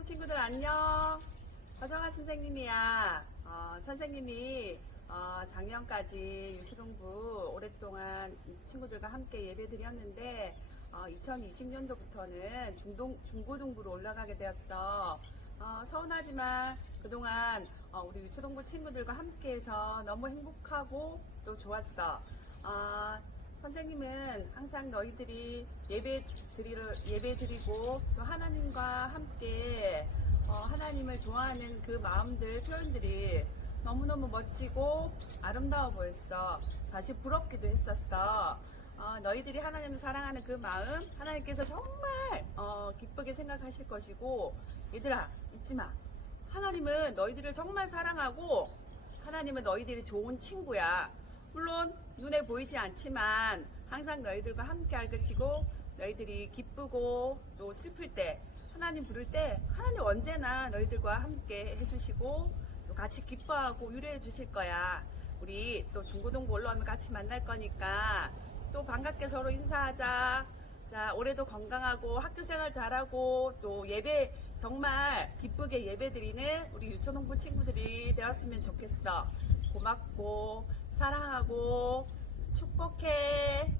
유초동부 친구들 안녕. 허정아 선생님이야. 어, 선생님이 어, 작년까지 유초동부 오랫동안 친구들과 함께 예배 드렸는데 어, 2020년도부터는 중동, 중고등부로 올라가게 되었어. 어, 서운하지만 그동안 어, 우리 유초동부 친구들과 함께해서 너무 행복하고 또 좋았어. 어, 선생님은 항상 너희들이 예배 드리러 예배 드리고 또 하나님과 함께 어, 하나님을 좋아하는 그 마음들 표현들이 너무너무 멋지고 아름다워 보였어. 다시 부럽기도 했었어. 어, 너희들이 하나님을 사랑하는 그 마음 하나님께서 정말 어, 기쁘게 생각하실 것이고 얘들아 잊지 마. 하나님은 너희들을 정말 사랑하고 하나님은 너희들이 좋은 친구야. 물론 눈에 보이지 않지만 항상 너희들과 함께 할 것이고 너희들이 기쁘고 또 슬플 때 하나님 부를 때 하나님 언제나 너희들과 함께 해주시고 또 같이 기뻐하고 위로해 주실 거야. 우리 또 중고등부 올라오면 같이 만날 거니까 또 반갑게 서로 인사하자. 자, 올해도 건강하고 학교 생활 잘하고 또 예배 정말 기쁘게 예배 드리는 우리 유초농부 친구들이 되었으면 좋겠어. 고맙고 사랑하고 축복해.